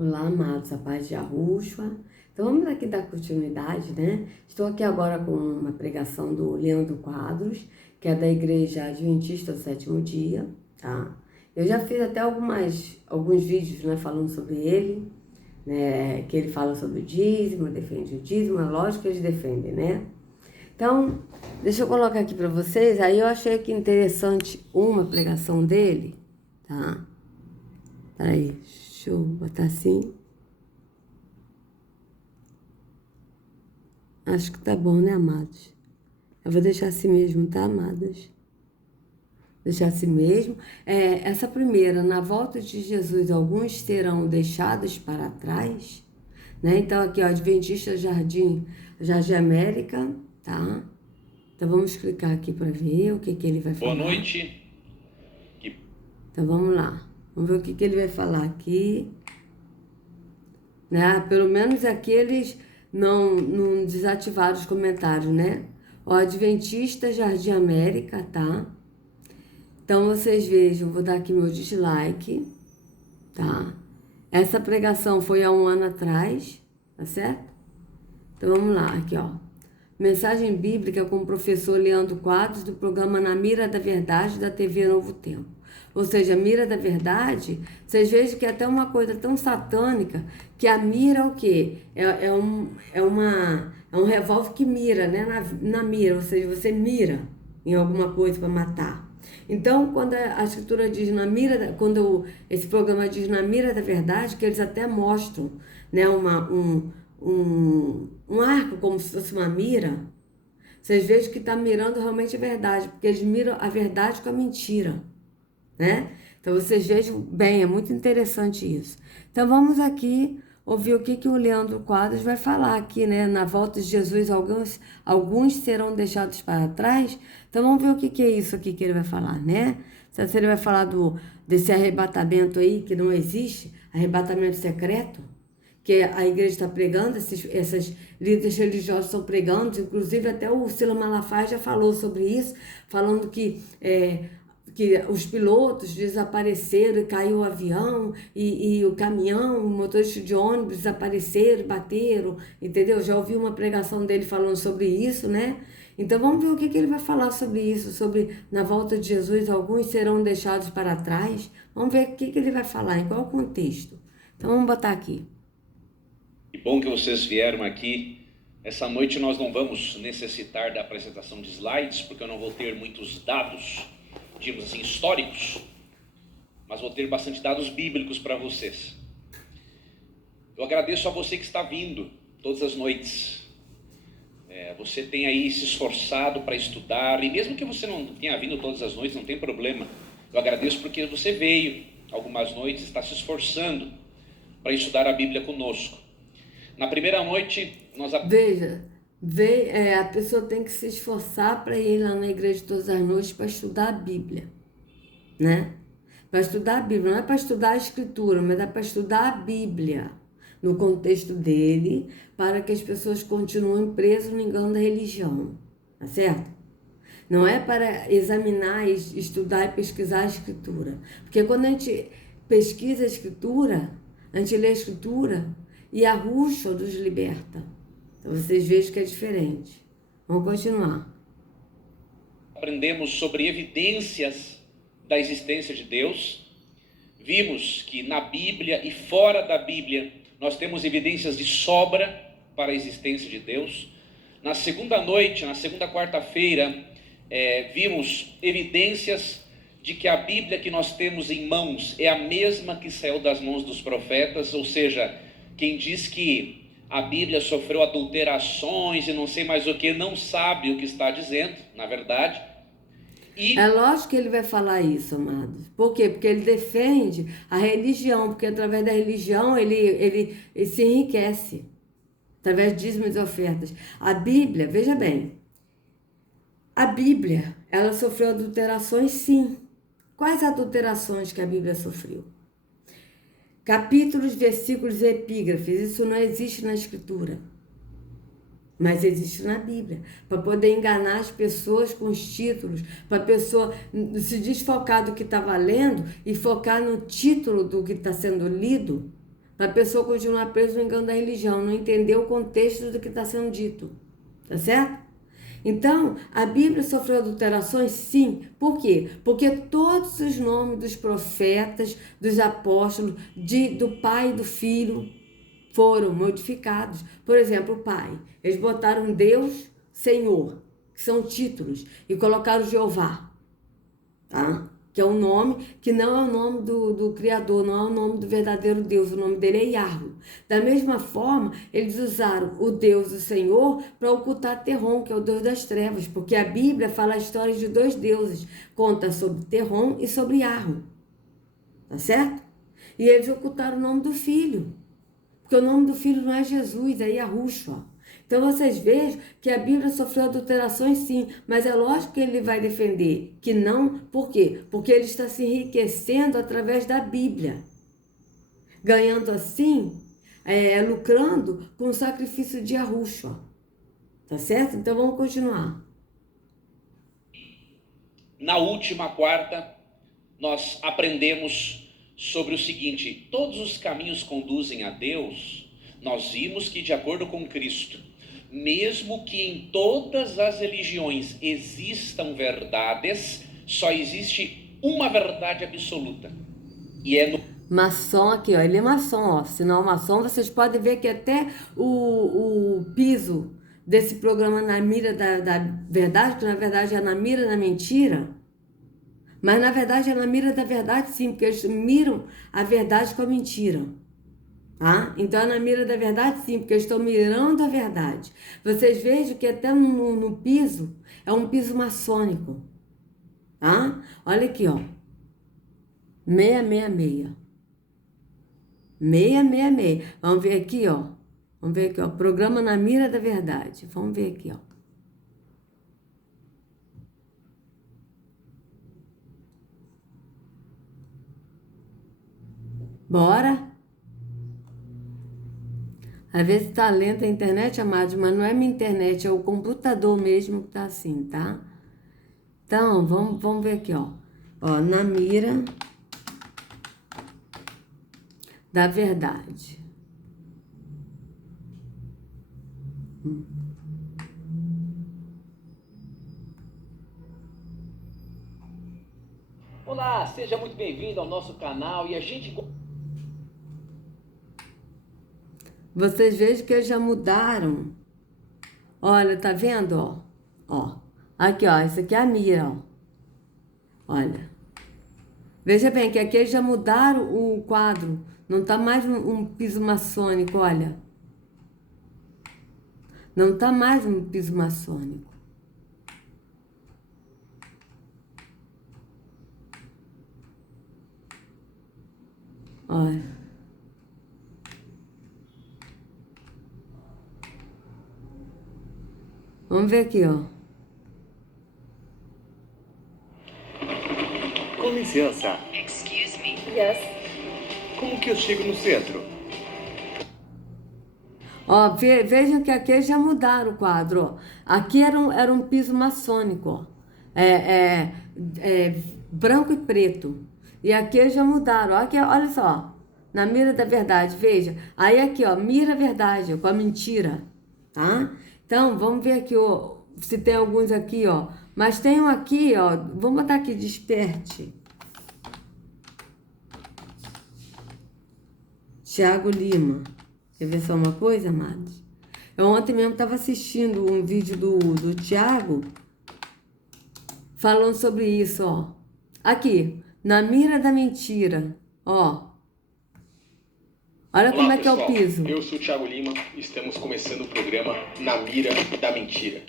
Olá, amados, a paz de Yahushua. Então vamos aqui dar continuidade, né? Estou aqui agora com uma pregação do Leandro Quadros, que é da Igreja Adventista do Sétimo Dia, tá? Eu já fiz até alguns vídeos, né, falando sobre ele, né? Que ele fala sobre o dízimo, defende o dízimo, é lógico que eles defendem, né? Então, deixa eu colocar aqui para vocês, aí eu achei aqui interessante uma pregação dele, tá? Peraí, deixa eu botar assim. Acho que tá bom, né, amados? Eu vou deixar assim mesmo, tá, amados? Deixar assim mesmo. Essa primeira, na volta de Jesus, alguns serão deixados para trás, né? Então, aqui, ó, Adventista Jardim América, tá? Então, vamos clicar aqui para ver o que ele vai falar. Boa noite. Então, vamos lá. Vamos ver o que ele vai falar aqui. Né? Pelo menos aqui eles não desativaram os comentários, né? O Adventista Jardim América, tá? Então, vocês vejam, vou dar aqui meu dislike, tá? Essa pregação foi há um ano atrás, tá certo? Então, vamos lá, aqui, ó. Mensagem bíblica com o professor Leandro Quadros, do programa Na Mira da Verdade, da TV Novo Tempo. Ou seja, a mira da verdade, vocês vejam que é até uma coisa tão satânica, que a mira é o quê? É um revólver que mira, né? Na mira, ou seja, você mira em alguma coisa para matar. Então, quando a escritura diz na mira, quando esse programa diz na mira da verdade, que eles até mostram, né, um arco como se fosse uma mira, vocês vejam que está mirando realmente a verdade, porque eles miram a verdade com a mentira, né? Então, vocês vejam bem, é muito interessante isso. Então, vamos aqui ouvir o que o Leandro Quadros vai falar aqui, né? Na volta de Jesus, alguns serão deixados para trás. Então, vamos ver o que é isso aqui que ele vai falar, né? Se ele vai falar desse arrebatamento aí, que não existe, arrebatamento secreto, que a igreja está pregando, esses líderes religiosos estão pregando, inclusive até o Silas Malafaia já falou sobre isso, falando que os pilotos desapareceram, caiu o avião e o caminhão, o motorista de ônibus desapareceram, bateram, entendeu? Já ouvi uma pregação dele falando sobre isso, né? Então vamos ver o que ele vai falar sobre isso, sobre na volta de Jesus, alguns serão deixados para trás. Vamos ver o que ele vai falar, em qual contexto. Então vamos botar aqui. Que bom que vocês vieram aqui. Essa noite nós não vamos necessitar da apresentação de slides, porque eu não vou ter muitos dados, digamos assim, históricos, mas vou ter bastante dados bíblicos para vocês. Eu agradeço a você que está vindo todas as noites. Você tem aí se esforçado para estudar, e mesmo que você não tenha vindo todas as noites, não tem problema. Eu agradeço porque você veio algumas noites, está se esforçando para estudar a Bíblia conosco. Na primeira noite, a pessoa tem que se esforçar para ir lá na igreja todas as noites para estudar a Bíblia, né? Para estudar a Bíblia, não é para estudar a Escritura, mas é para estudar a Bíblia, no contexto dele, para que as pessoas continuem presas no engano da religião, tá certo? Não é para examinar, estudar e pesquisar a Escritura, porque quando a gente pesquisa a Escritura, a gente lê a Escritura e a Yahushua nos liberta. Então vocês vejam que é diferente. Vamos continuar. Aprendemos sobre evidências da existência de Deus. Vimos que na Bíblia e fora da Bíblia nós temos evidências de sobra para a existência de Deus. Na segunda noite, na segunda quarta-feira, vimos evidências de que a Bíblia que nós temos em mãos é a mesma que saiu das mãos dos profetas, ou seja, quem diz que a Bíblia sofreu adulterações e não sei mais o que, não sabe o que está dizendo, na verdade. É lógico que ele vai falar isso, amados. Por quê? Porque ele defende a religião, porque através da religião ele se enriquece, através de dízimos e ofertas. A Bíblia, veja bem, a Bíblia, ela sofreu adulterações, sim. Quais adulterações que a Bíblia sofreu? Capítulos, versículos e epígrafes, isso não existe na Escritura, mas existe na Bíblia, para poder enganar as pessoas com os títulos, para a pessoa se desfocar do que estava lendo e focar no título do que está sendo lido, para a pessoa continuar presa no engano da religião, não entender o contexto do que está sendo dito. Tá certo? Então, a Bíblia sofreu adulterações? Sim. Por quê? Porque todos os nomes dos profetas, dos apóstolos, do Pai e do Filho foram modificados. Por exemplo, o Pai. Eles botaram Deus, Senhor, que são títulos, e colocaram Jeová, tá? Que é um nome que não é o nome do Criador, não é o nome do verdadeiro Deus, o nome dele é Yahweh. Da mesma forma, eles usaram o Deus, o Senhor, para ocultar Terrom, que é o Deus das trevas, porque a Bíblia fala a história de dois deuses, conta sobre Terrom e sobre Yahweh, tá certo? E eles ocultaram o nome do Filho, porque o nome do Filho não é Jesus, é Yahushua. Então vocês vejam que a Bíblia sofreu adulterações sim, mas é lógico que ele vai defender que não. Por quê? Porque ele está se enriquecendo através da Bíblia, ganhando assim, lucrando com o sacrifício de Yahushua. Tá certo? Então vamos continuar. Na última quarta, nós aprendemos sobre o seguinte: todos os caminhos conduzem a Deus. Nós vimos que, de acordo com Cristo, mesmo que em todas as religiões existam verdades, só existe uma verdade absoluta. E é no Maçom aqui, ó, ele é maçom, ó. Sinal maçom, vocês podem ver que até o piso desse programa Na Mira da Verdade, que na verdade é Na Mira da Mentira, mas na verdade é Na Mira da Verdade sim, porque eles miram a verdade com a mentira. Tá? Então é na mira da verdade sim, porque eu estou mirando a verdade. Vocês vejam que até no piso é um piso maçônico. Tá? Olha aqui, ó. 666. 666. Vamos ver aqui, ó. Vamos ver aqui, ó. Programa Na Mira da Verdade. Vamos ver aqui, ó. Bora? Às vezes tá lenta a internet, amados, mas não é minha internet, é o computador mesmo que tá assim, tá? Então, vamos ver aqui, ó. Ó, Na Mira da Verdade. Olá, seja muito bem-vindo ao nosso canal e a gente... Vocês vejam que eles já mudaram. Olha, tá vendo, ó? Ó, aqui, ó, isso aqui é a mira, ó. Olha. Veja bem que aqui eles já mudaram o quadro. Não tá mais um piso maçônico, olha. Não tá mais um piso maçônico. Olha. Vamos ver aqui, ó. Com licença, Excuse me. Yes. como que eu chego no centro? Ó, vejam que aqui eles já mudaram o quadro, ó. Aqui era um piso maçônico, ó. Branco e preto. E aqui eles já mudaram. Ó, aqui, olha só. Na Mira da Verdade, veja. Aí aqui, ó, mira a verdade, com a mentira, tá? Então, vamos ver aqui, ó, se tem alguns aqui, ó. Mas tem um aqui, ó. Vamos botar aqui, desperte. Tiago Lima. Quer ver só uma coisa, amados? Eu ontem mesmo estava assistindo um vídeo do Tiago falando sobre isso, ó. Aqui, Na Mira da Mentira, ó. Olha como é que é o piso. Eu sou o Thiago Lima e estamos começando o programa Na Mira da Mentira.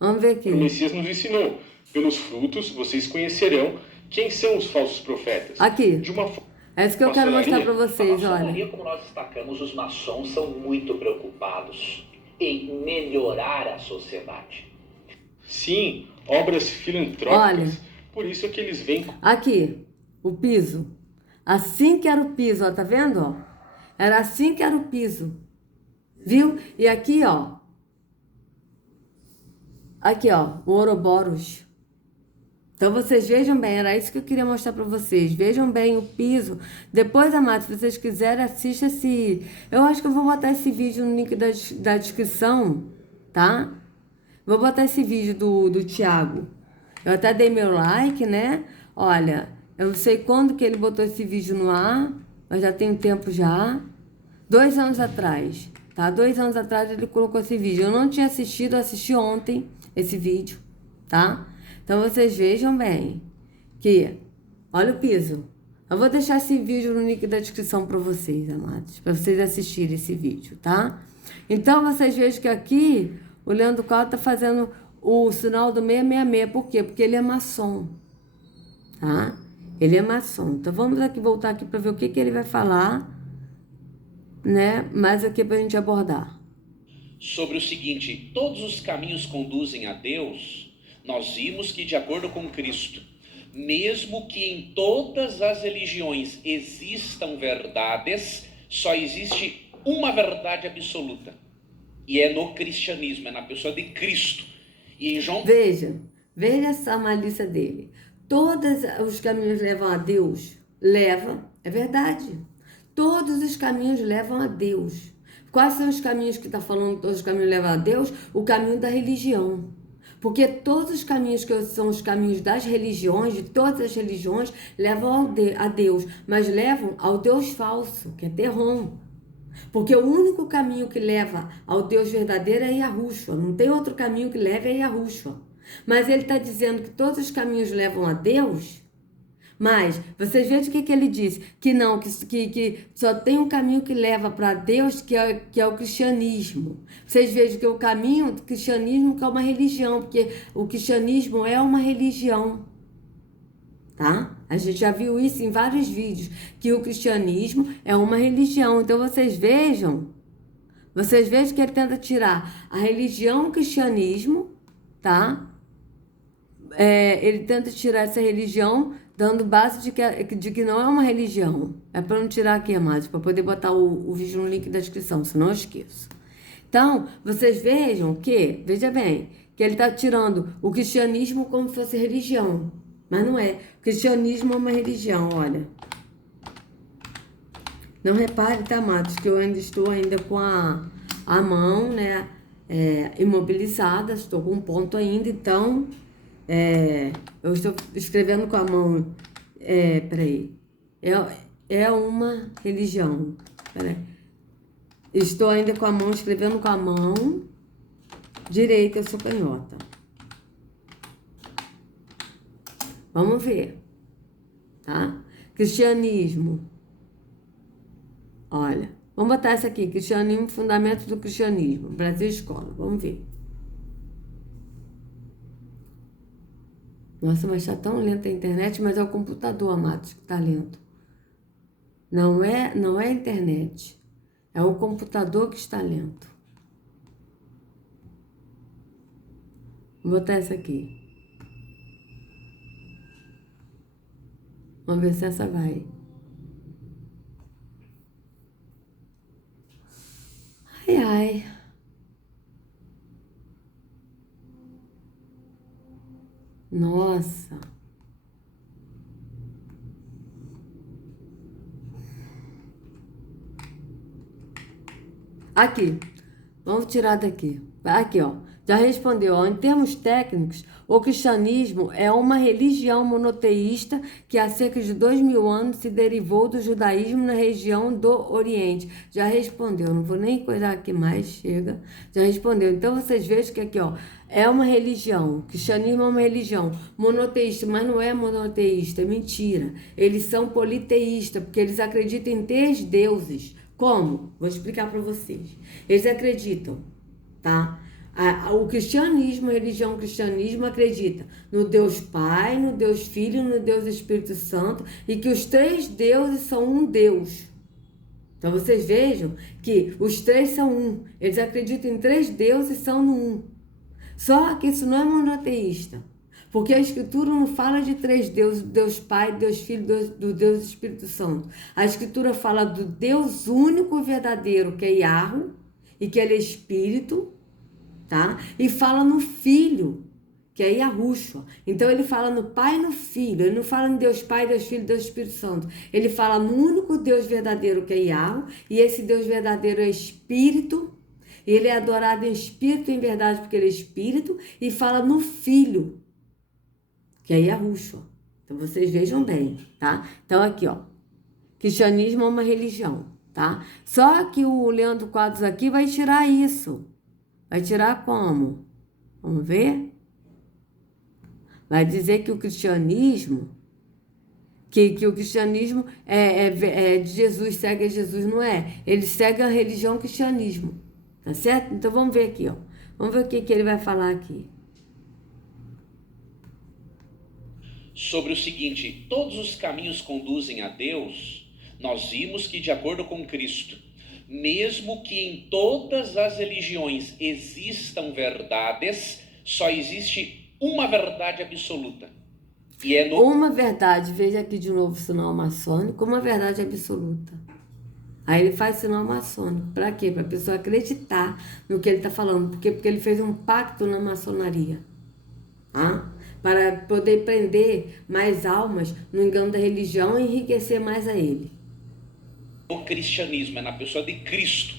Vamos ver aqui. O Messias nos ensinou, pelos frutos vocês conhecerão quem são os falsos profetas. Aqui. De uma forma... É isso que eu quero mostrar para vocês, A olha. maçonaria, como nós destacamos, os maçons são muito preocupados em melhorar a sociedade. Sim, obras filantrópicas. Olha. Por isso é que eles vêm... Aqui, o piso. Assim que era o piso, ó, tá vendo, ó? Era assim que era o piso. Viu? E aqui, ó. Aqui, ó, o Ouroboros. Então, vocês vejam bem, era isso que eu queria mostrar para vocês. Vejam bem o piso. Depois, amados, se vocês quiserem, assista esse... Eu acho que eu vou botar esse vídeo no link da descrição, tá? Vou botar esse vídeo do Thiago. Eu até dei meu like, né? Olha, eu não sei quando que ele botou esse vídeo no ar, mas já tem um tempo já. 2 anos atrás, tá? 2 anos atrás ele colocou esse vídeo. Eu não tinha assistido, eu assisti ontem esse vídeo, tá? Então vocês vejam bem que, olha o piso. Eu vou deixar esse vídeo no link da descrição para vocês, amados, para vocês assistirem esse vídeo, tá? Então vocês vejam que aqui o Leandro Carlos tá fazendo o sinal do 666. Por quê? Porque ele é maçom, tá? Ele é maçom. Então vamos aqui voltar aqui para ver o que ele vai falar, né? Mais aqui pra gente abordar. Sobre o seguinte: todos os caminhos conduzem a Deus. Nós vimos que, de acordo com Cristo, mesmo que em todas as religiões existam verdades, só existe uma verdade absoluta. E é no cristianismo, é na pessoa de Cristo. E em João... Veja essa malícia dele. Todos os caminhos levam a Deus? Leva, é verdade. Todos os caminhos levam a Deus. Quais são os caminhos que está falando, todos os caminhos levam a Deus? O caminho da religião. Porque todos os caminhos que são os caminhos das religiões, de todas as religiões, levam a Deus, mas levam ao Deus falso, que é Terron. Porque o único caminho que leva ao Deus verdadeiro é Yahushua. Não tem outro caminho que leve a Yahushua. Mas ele está dizendo que todos os caminhos levam a Deus. Mas vocês vejam o que ele disse, que não, que só tem um caminho que leva para Deus, que é o cristianismo. Vocês vejam que o caminho do cristianismo que é uma religião, porque o cristianismo é uma religião, tá? A gente já viu isso em vários vídeos, que o cristianismo é uma religião. Então vocês vejam que ele tenta tirar a religião, o cristianismo, tá? Ele tenta tirar essa religião dando base de que não é uma religião. É para não tirar aqui, amados, para poder botar o vídeo no link da descrição, senão eu esqueço. Então, vocês vejam que, veja bem, que ele está tirando o cristianismo como se fosse religião. Mas não é. O cristianismo é uma religião, olha. Não repare, tá, amados, que eu ainda estou com a mão, né, imobilizada, estou com um ponto ainda, então... eu estou escrevendo com a mão, peraí, é uma religião, peraí, estou ainda com a mão, escrevendo com a mão direita, eu sou canhota. Vamos ver, tá? Cristianismo, olha, vamos botar essa aqui, cristianismo, fundamentos do cristianismo, Brasil Escola, vamos ver. Nossa, mas está tão lenta a internet, mas é o computador, amados, que está lento. Não é a internet. É o computador que está lento. Vou botar essa aqui. Vamos ver se essa vai. Ai, ai. Nossa. Aqui. Vamos tirar daqui. Aqui, ó. Já respondeu, ó. Em termos técnicos, o cristianismo é uma religião monoteísta que há cerca de 2000 anos se derivou do judaísmo na região do Oriente. Já respondeu. Não vou nem coisar aqui mais. Chega. Já respondeu. Então, vocês vejam que aqui, ó. É uma religião, o cristianismo é uma religião monoteísta, mas não é monoteísta, é mentira. Eles são politeístas, porque eles acreditam em 3 deuses. Como? Vou explicar para vocês. Eles acreditam, tá? O cristianismo, a religião cristianismo acredita no Deus Pai, no Deus Filho, no Deus Espírito Santo, e que os 3 deuses são um Deus. Então vocês vejam que os 3 são um. Eles acreditam em 3 deuses e são no um. Só que isso não é monoteísta, porque a Escritura não fala de 3 deuses, Deus Pai, Deus Filho, do Deus Espírito Santo. A Escritura fala do Deus único e verdadeiro, que é Yahweh, e que ele é Espírito, tá? E fala no Filho, que é Yahushua. Então ele fala no Pai e no Filho. Ele não fala em Deus Pai, Deus Filho, Deus Espírito Santo. Ele fala no único Deus verdadeiro, que é Yahweh, e esse Deus verdadeiro é Espírito. Ele é adorado em Espírito e em verdade, porque ele é Espírito. E fala no Filho, que é Yahushua. Então vocês vejam bem, tá? Então aqui, ó. Cristianismo é uma religião, tá? Só que o Leandro Quadros aqui vai tirar isso. Vai tirar como? Vamos ver? Vai dizer que o cristianismo, que o cristianismo é de Jesus, segue a Jesus, não é? Ele segue a religião cristianismo, tá certo? Então vamos ver aqui, ó. Vamos ver o que ele vai falar aqui. Sobre o seguinte: todos os caminhos conduzem a Deus, nós vimos que, de acordo com Cristo, mesmo que em todas as religiões existam verdades, só existe uma verdade absoluta. E é Uma verdade, veja aqui de novo o sinal maçônico, uma verdade absoluta. Aí ele faz sinal maçônico. Para quê? Para a pessoa acreditar no que ele está falando. Porque ele fez um pacto na maçonaria. Tá? Para poder prender mais almas no engano da religião e enriquecer mais a ele. O cristianismo é na pessoa de Cristo.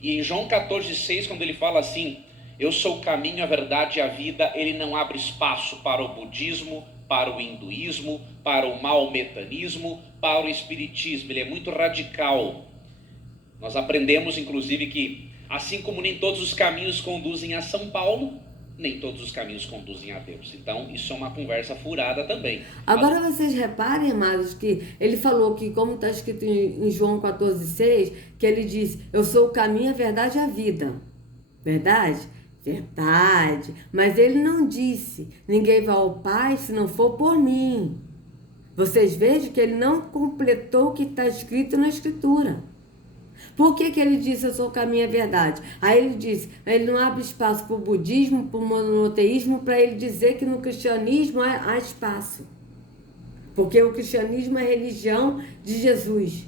E em João 14,6, quando ele fala assim: eu sou o caminho, a verdade e a vida, ele não abre espaço para o budismo, para o hinduísmo, para o maometanismo, para o espiritismo. Ele é muito radical. Nós aprendemos, inclusive, que assim como nem todos os caminhos conduzem a São Paulo, nem todos os caminhos conduzem a Deus. Então, isso é uma conversa furada também. Agora vocês reparem, amados, que ele falou que, como está escrito em João 14,6, que ele diz: eu sou o caminho, a verdade e a vida. Verdade? Verdade. Mas ele não disse: ninguém vai ao Pai se não for por mim. Vocês vejam que ele não completou o que está escrito na Escritura. Por que ele disse: eu sou o caminho e a verdade? Aí ele disse, ele não abre espaço para o budismo, para o monoteísmo, para ele dizer que no cristianismo há espaço. Porque o cristianismo é religião de Jesus.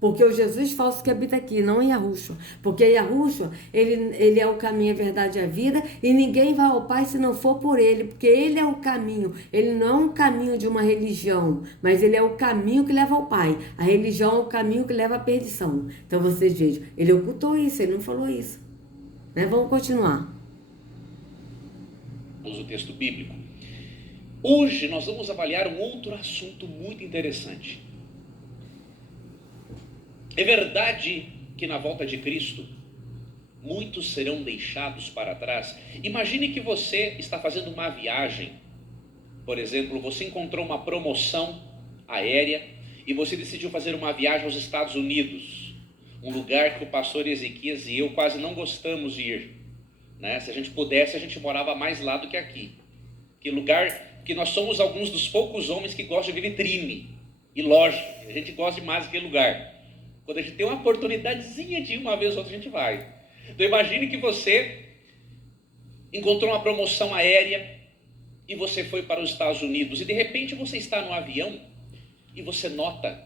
Porque o Jesus falso que habita aqui, não Yahushua. Porque Yahushua, ele é o caminho, a verdade e a vida, e ninguém vai ao Pai se não for por ele, porque ele é o caminho. Ele não é um caminho de uma religião, mas ele é o caminho que leva ao Pai. A religião é o caminho que leva à perdição. Então vocês vejam, ele ocultou isso, ele não falou isso. Né? Vamos continuar. O texto bíblico. Hoje nós vamos avaliar um outro assunto muito interessante. É verdade que na volta de Cristo, muitos serão deixados para trás. Imagine que você está fazendo uma viagem. Por exemplo, você encontrou uma promoção aérea e você decidiu fazer uma viagem aos Estados Unidos. Um lugar que o pastor Ezequias e eu quase não gostamos de ir. Né? Se a gente pudesse, a gente morava mais lá do que aqui. Que lugar que nós somos alguns dos poucos homens que gostam de ver vitrine e loja. A gente gosta demais daquele lugar. Quando a gente tem uma oportunidadezinha de ir uma vez ou outra, a gente vai. Então imagine que você encontrou uma promoção aérea e você foi para os Estados Unidos. E de repente você está no avião e você nota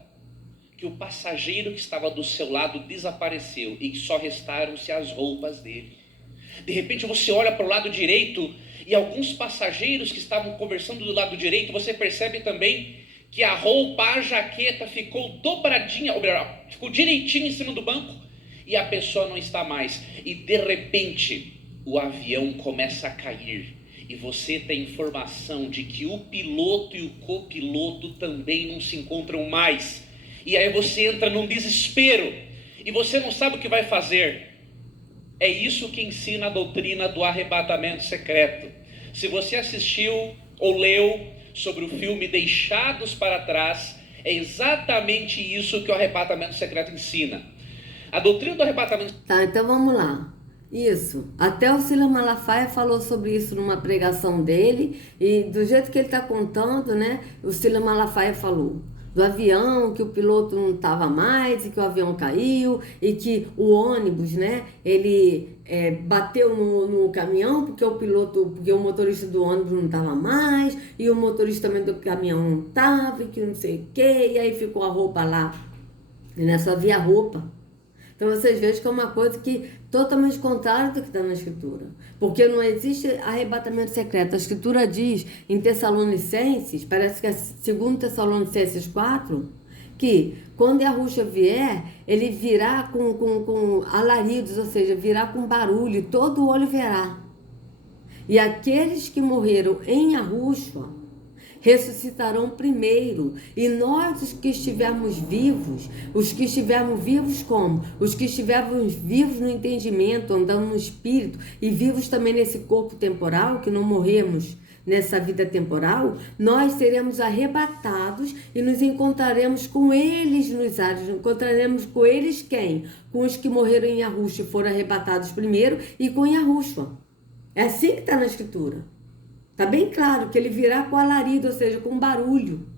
que o passageiro que estava do seu lado desapareceu e só restaram-se as roupas dele. De repente você olha para o lado direito e alguns passageiros que estavam conversando do lado direito, você percebe também que a roupa, a jaqueta ficou dobradinha, ou melhor, ficou direitinho em cima do banco e a pessoa não está mais. E de repente o avião começa a cair e você tem informação de que o piloto e o copiloto também não se encontram mais. E aí você entra num desespero e você não sabe o que vai fazer. É isso que ensina a doutrina do arrebatamento secreto. Se você assistiu ou leu sobre o filme Deixados para Trás, é exatamente isso que o arrebatamento secreto ensina. A doutrina do arrebatamento... Tá, então vamos lá. Isso. Até o Silas Malafaia falou sobre isso numa pregação dele, e do jeito que ele está contando, né, o Silas Malafaia falou do avião, que o piloto não estava mais, e que o avião caiu, e que o ônibus, né, ele bateu no caminhão, porque o motorista do ônibus não estava mais, e o motorista também do caminhão não estava, e que não sei o quê, e aí ficou a roupa lá, e não só havia roupa. Então vocês vejam que é uma coisa que totalmente contrária do que está na Escritura. Porque não existe arrebatamento secreto. A Escritura diz em Tessalonicenses, parece que é 2 Tessalonicenses 4, que quando Yahushua vier, ele virá com alaridos, ou seja, virá com barulho, e todo olho verá. E aqueles que morreram em Yahushua ressuscitarão primeiro, e nós, os que estivermos vivos como? Os que estivermos vivos no entendimento, andando no espírito, e vivos também nesse corpo temporal, que não morremos nessa vida temporal, nós seremos arrebatados e nos encontraremos com eles nos ares. Encontraremos com eles quem? Com os que morreram em Yahushua e foram arrebatados primeiro, e com Yahushua. É assim que está na Escritura. Está bem claro que ele virá com alarido, ou seja, com barulho.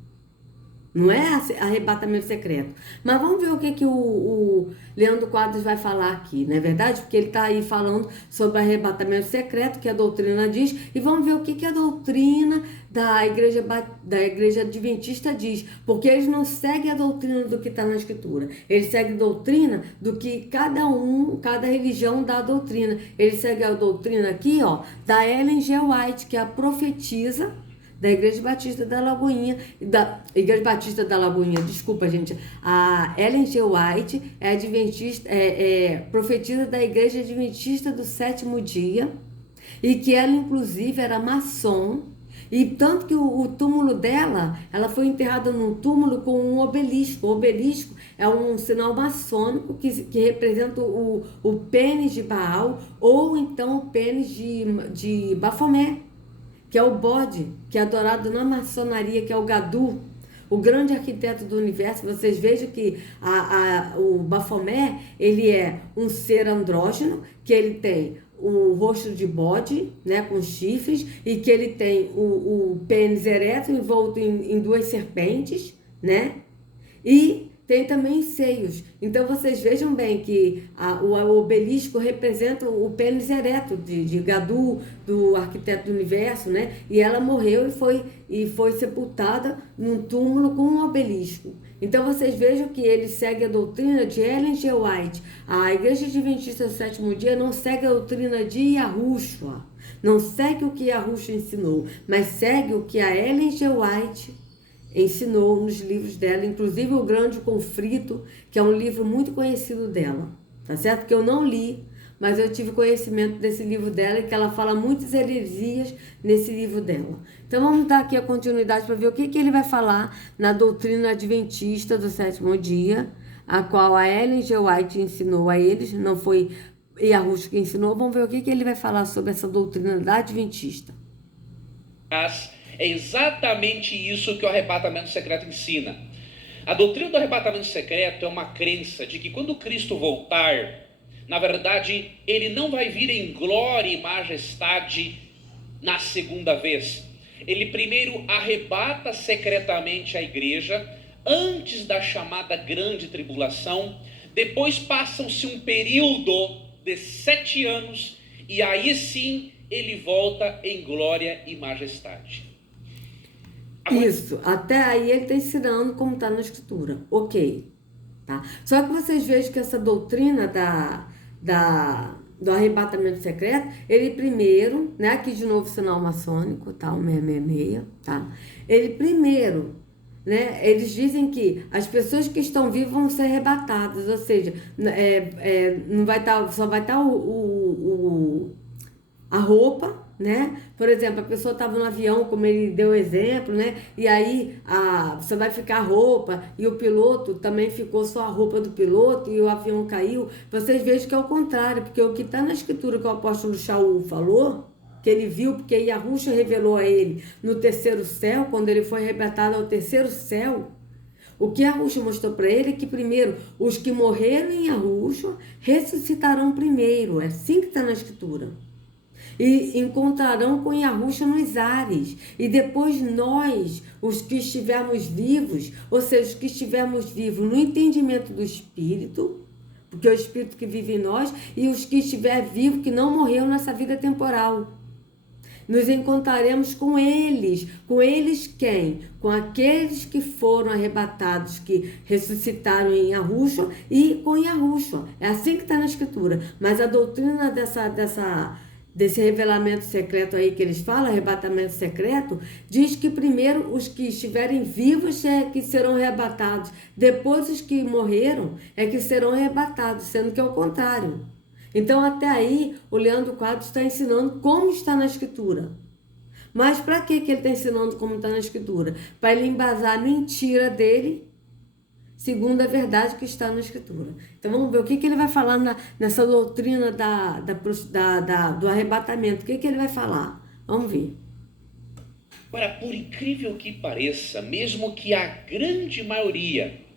Não é arrebatamento secreto. Mas vamos ver o que o Leandro Quadros vai falar aqui, não é verdade? Porque ele está aí falando sobre arrebatamento secreto, que a doutrina diz, e vamos ver o que a doutrina da igreja adventista diz. Porque eles não seguem a doutrina do que está na Escritura. Eles seguem a doutrina do que cada religião dá a doutrina. Eles seguem a doutrina aqui, ó, da Ellen G. White, que é a profetisa da Igreja Batista da Lagoinha, desculpa, gente. A Ellen G. White é adventista, profetisa da Igreja Adventista do Sétimo Dia, e que ela, inclusive, era maçom, e tanto que o túmulo dela, ela foi enterrada num túmulo com um obelisco. O obelisco é um sinal maçônico que representa o pênis de Baal, ou então o pênis de Bafomé, que é o bode, que é adorado na maçonaria, que é o Gadu, o grande arquiteto do universo. Vocês vejam que o Bafomé, ele é um ser andrógeno, que ele tem o rosto de bode, né, com chifres, e que ele tem o pênis ereto envolto em duas serpentes, né, e tem também seios. Então vocês vejam bem que o obelisco representa o pênis ereto de Gadu, do arquiteto do universo, né? E ela morreu e foi sepultada num túmulo com um obelisco. Então vocês vejam que ele segue a doutrina de Ellen G. White. A Igreja Adventista do Sétimo Dia não segue a doutrina de Yahushua, não segue o que Yahushua ensinou, mas segue o que a Ellen G. White ensinou nos livros dela, inclusive o Grande Conflito, que é um livro muito conhecido dela, tá certo? Que eu não li, mas eu tive conhecimento desse livro dela, e que ela fala muitas heresias nesse livro dela. Então vamos dar aqui a continuidade para ver o que ele vai falar na doutrina adventista do Sétimo Dia, a qual a Ellen G. White ensinou a eles, não foi Yahushua que ensinou. Vamos ver o que ele vai falar sobre essa doutrina da adventista. É exatamente isso que o arrebatamento secreto ensina. A doutrina do arrebatamento secreto é uma crença de que quando Cristo voltar, na verdade, ele não vai vir em glória e majestade na segunda vez. Ele primeiro arrebata secretamente a igreja antes da chamada grande tribulação. Depois passam-se um período de 7 anos e aí sim ele volta em glória e majestade. Isso, até aí ele está ensinando como está na Escritura, ok, tá? Só que vocês vejam que essa doutrina do arrebatamento secreto, ele primeiro, né, aqui de novo sinal maçônico, tá, o 666, tá? Ele primeiro, né, eles dizem que as pessoas que estão vivas vão ser arrebatadas, ou seja, não vai estar, só vai estar a roupa, né? Por exemplo, a pessoa estava no avião, como ele deu exemplo, né? E aí você vai ficar a roupa, e o piloto também ficou só a roupa do piloto, e o avião caiu. Vocês vejam que é o contrário, porque o que está na Escritura que o apóstolo Shaul falou, que ele viu, porque Yahushua revelou a ele no terceiro céu, quando ele foi arrebatado ao terceiro céu, o que Yahushua mostrou para ele é que primeiro, os que morreram em Yahushua ressuscitarão primeiro. É assim que está na Escritura. E encontrarão com Yahushua nos ares. E depois nós, os que estivermos vivos, ou seja, os que estivermos vivos no entendimento do Espírito, porque é o Espírito que vive em nós, e os que estiver vivo, que não morreu nessa vida temporal. nos encontraremos com eles. Com eles quem? Com aqueles que foram arrebatados, que ressuscitaram em Yahushua e com Yahushua. É assim que está na Escritura. Mas a doutrina desse revelamento secreto aí que eles falam, arrebatamento secreto, diz que primeiro os que estiverem vivos é que serão arrebatados, depois os que morreram é que serão arrebatados, sendo que é o contrário. Então até aí o Leandro Quadros está ensinando como está na Escritura. Mas para que ele está ensinando como está na Escritura? Para ele embasar a mentira dele segundo a verdade que está na Escritura. Então vamos ver o que ele vai falar nessa doutrina do arrebatamento. O que ele vai falar? Vamos ver. Agora, por incrível que pareça, mesmo que a grande maioria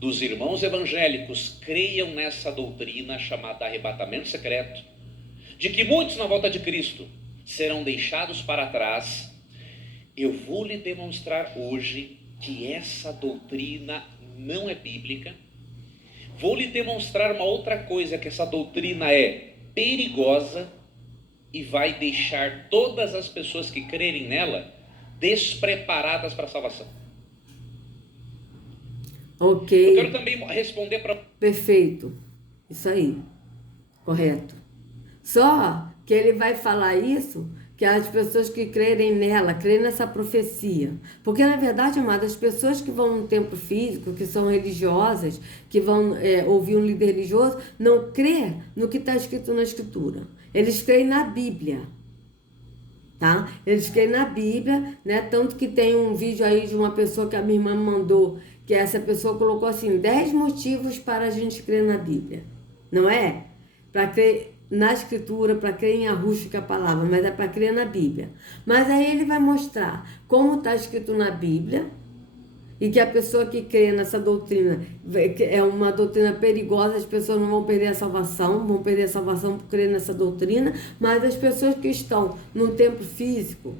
dos irmãos evangélicos creiam nessa doutrina chamada arrebatamento secreto, de que muitos na volta de Cristo serão deixados para trás, eu vou lhe demonstrar hoje que essa doutrina não é bíblica. Vou lhe demonstrar uma outra coisa, que essa doutrina é perigosa e vai deixar todas as pessoas que crerem nela despreparadas para a salvação. Ok. Eu quero também responder para... Perfeito. Isso aí. Correto. Só que ele vai falar isso, que as pessoas que crerem nela, crerem nessa profecia. Porque, na verdade, amada, as pessoas que vão no templo físico, que são religiosas, que vão ouvir um líder religioso, não crê no que está escrito na Escritura. Eles creem na Bíblia. Tá? Eles creem na Bíblia, né? Tanto que tem um vídeo aí de uma pessoa que a minha irmã me mandou, que essa pessoa colocou assim, 10 motivos para a gente crer na Bíblia. Não é? Para crer na Escritura, para crer em Yahushua, que é a palavra, mas é para crer na Bíblia. Mas aí ele vai mostrar como está escrito na Bíblia e que a pessoa que crê nessa doutrina é uma doutrina perigosa, as pessoas não vão perder a salvação, vão perder a salvação por crer nessa doutrina, mas as pessoas que estão num templo físico,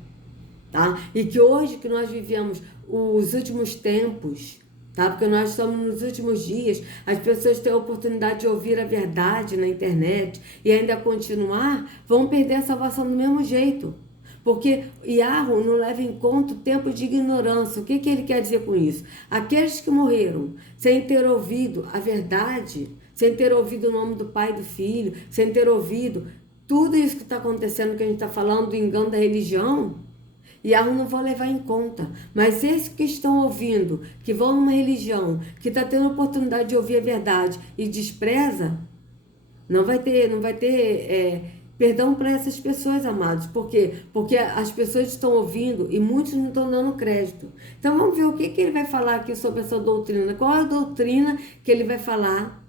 tá? E que hoje que nós vivemos os últimos tempos, tá? Porque nós estamos nos últimos dias, as pessoas têm a oportunidade de ouvir a verdade na internet e ainda continuar, vão perder a salvação do mesmo jeito. Porque Yahu não leva em conta o tempo de ignorância. O que ele quer dizer com isso? Aqueles que morreram sem ter ouvido a verdade, sem ter ouvido o nome do Pai e do Filho, sem ter ouvido tudo isso que está acontecendo, que a gente está falando do engano da religião, Yahu não vai levar em conta. Mas esses que estão ouvindo, que vão numa religião, que está tendo a oportunidade de ouvir a verdade e despreza, não vai ter perdão para essas pessoas, amados. Por quê? Porque as pessoas estão ouvindo e muitos não estão dando crédito. Então vamos ver o que ele vai falar aqui sobre essa doutrina. Qual é a doutrina que ele vai falar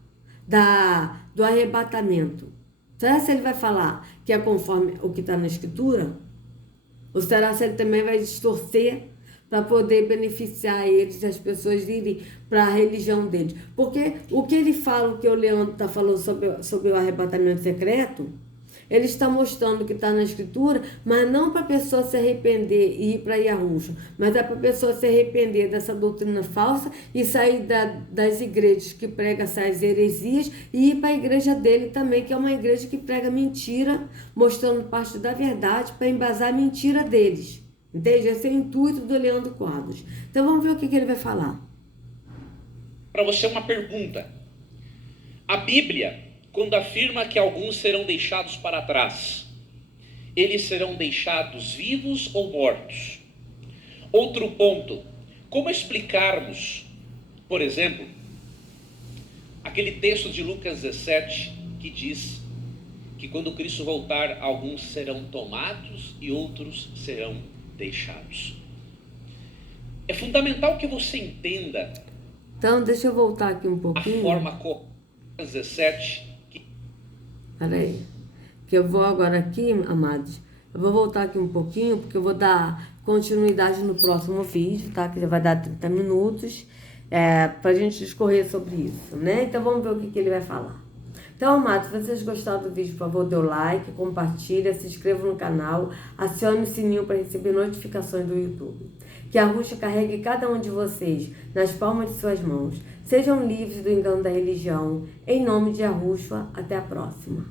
do arrebatamento? Será que ele vai falar que é conforme o que está na Escritura? Ou será que ele também vai distorcer para poder beneficiar eles, as pessoas irem para a religião deles? Porque o que ele fala, o que o Leandro está falando sobre o arrebatamento secreto, ele está mostrando o que está na Escritura, mas não para a pessoa se arrepender e ir para Yahushua, mas é para a pessoa se arrepender dessa doutrina falsa e sair das igrejas que pregam essas heresias e ir para a igreja dele também, que é uma igreja que prega mentira, mostrando parte da verdade para embasar a mentira deles. Entende? Esse é o intuito do Leandro Quadros. Então vamos ver o que ele vai falar. Para você uma pergunta. A Bíblia, quando afirma que alguns serão deixados para trás, eles serão deixados vivos ou mortos? Outro ponto, como explicarmos, por exemplo, aquele texto de Lucas 17 que diz que quando Cristo voltar, alguns serão tomados e outros serão deixados? É fundamental que você entenda. Então, deixa eu voltar aqui um pouquinho. A forma correta, 17. Peraí, que eu vou agora aqui, amados, eu vou voltar aqui um pouquinho, porque eu vou dar continuidade no próximo vídeo, tá? Que já vai dar 30 minutos, pra gente discorrer sobre isso, né? Então vamos ver o que ele vai falar. Então, amados, se vocês gostaram do vídeo, por favor, dê o like, compartilha, se inscreva no canal, acione o sininho para receber notificações do YouTube. Que a Yahushua carregue cada um de vocês nas palmas de suas mãos. Sejam livres do engano da religião. Em nome de Yahushua, até a próxima.